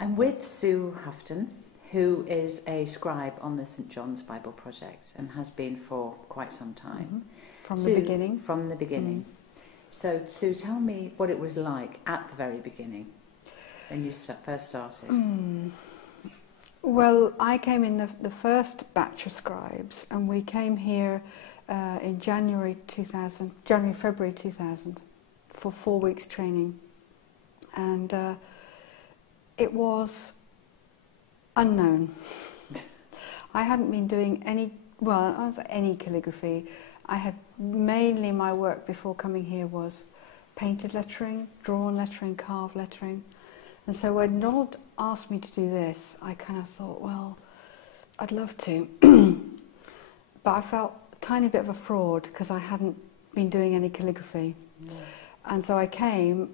I'm with Sue Hufton, who is a scribe on the St John's Bible Project and has been for quite some time. From Sue, the beginning? From the beginning. So, Sue, tell me what it was like at the very beginning when you first started. Well, I came in the first batch of scribes, and we came here in February 2000, for 4 weeks training. And it was unknown. I hadn't been doing any calligraphy. I had mainly my work before coming here was painted lettering, drawn lettering, carved lettering. And so when Donald asked me to do this, I kind of thought, well, I'd love to. But I felt a tiny bit of a fraud because I hadn't been doing any calligraphy. And so I came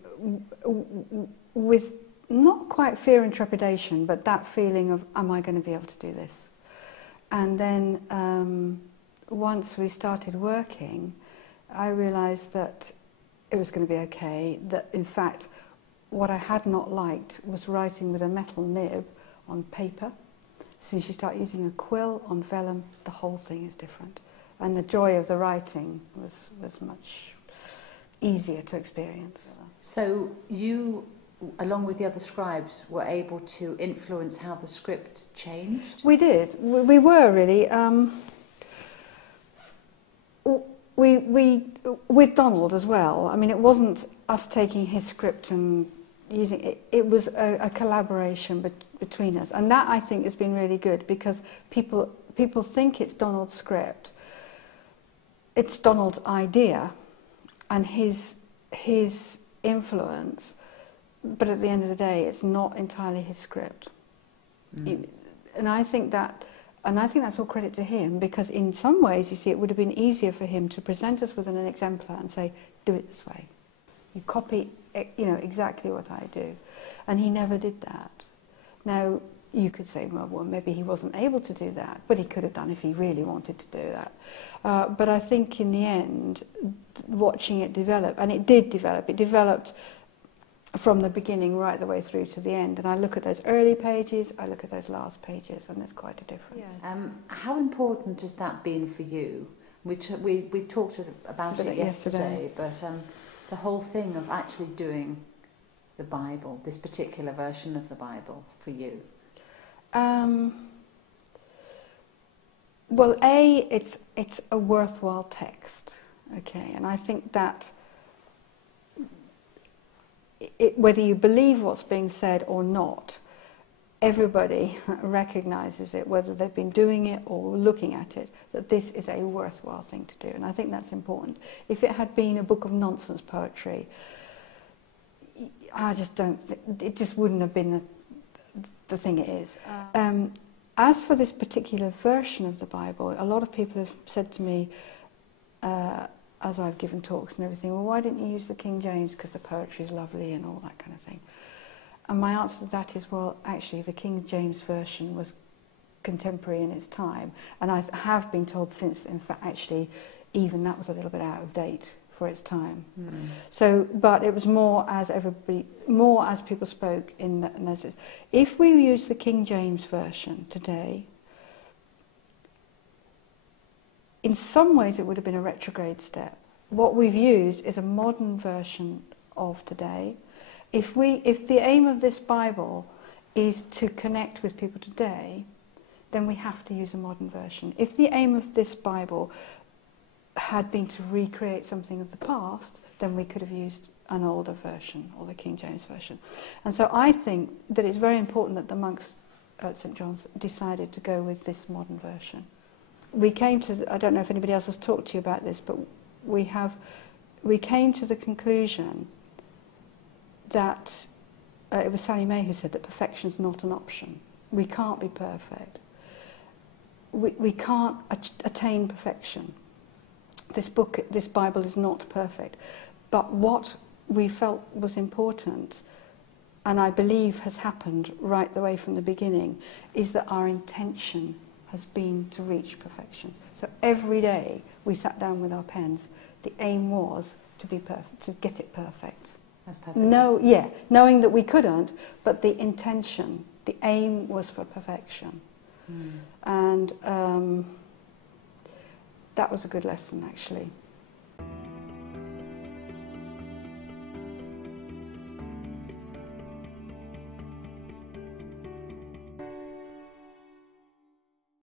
with not quite fear and trepidation, but that feeling of, am I going to be able to do this? And then once we started working, I realised that it was going to be okay, that in fact what I had not liked was writing with a metal nib on paper. As soon as you start using a quill on vellum, the whole thing is different. And the joy of the writing was much easier to experience. So you, along with the other scribes, were able to influence how the script changed? We did. We were really. We with Donald as well. I mean, it wasn't us taking his script and using it. It was a collaboration between us, and that I think has been really good because people think it's Donald's script. It's Donald's idea and his influence, but at the end of the day, it's not entirely his script. And I think that's all credit to him, because in some ways, you see, it would have been easier for him to present us with an exemplar and say, do it this way. You copy, exactly what I do. And he never did that. Now, you could say, well, maybe he wasn't able to do that, but he could have done if he really wanted to do that. But I think in the end, watching it develop, and it did develop, it developed from the beginning right the way through to the end. And I look at those early pages, I look at those last pages, and there's quite a difference. Yes. How important has that been for you? We talked about it yesterday, but the whole thing of actually doing the Bible, this particular version of the Bible, for you? Well, it's a worthwhile text, okay, and I think that whether you believe what's being said or not, everybody recognises it, whether they've been doing it or looking at it, that this is a worthwhile thing to do, and I think that's important. If it had been a book of nonsense poetry, I just don't. It just wouldn't have been the thing it is. As for this particular version of the Bible, a lot of people have said to me, as I've given talks and everything, well, why didn't you use the King James, because the poetry is lovely and all that kind of thing? And my answer to that is, well, actually, the King James version was contemporary in its time, and I have been told since that, in fact, actually, even that was a little bit out of date for its time. So, but it was more as people spoke in that. And if we use the King James version today, in some ways it would have been a retrograde step. What we've used is a modern version of today. If the aim of this Bible is to connect with people today, then we have to use a modern version. If the aim of this Bible had been to recreate something of the past, then we could have used an older version, or the King James version. And so I think that it's very important that the monks at St John's decided to go with this modern version. We came to, I don't know if anybody else has talked to you about this, but we came to the conclusion that it was Sally May who said that perfection is not an option. We can't be perfect. We can't attain perfection. This Bible is not perfect. But what we felt was important, and I believe has happened right the way from the beginning, is that our intention has been to reach perfection. So every day we sat down with our pens. The aim was to be perfect, to get it perfect. As perfect. Knowing that we couldn't, but the intention, the aim was for perfection. And that was a good lesson, actually.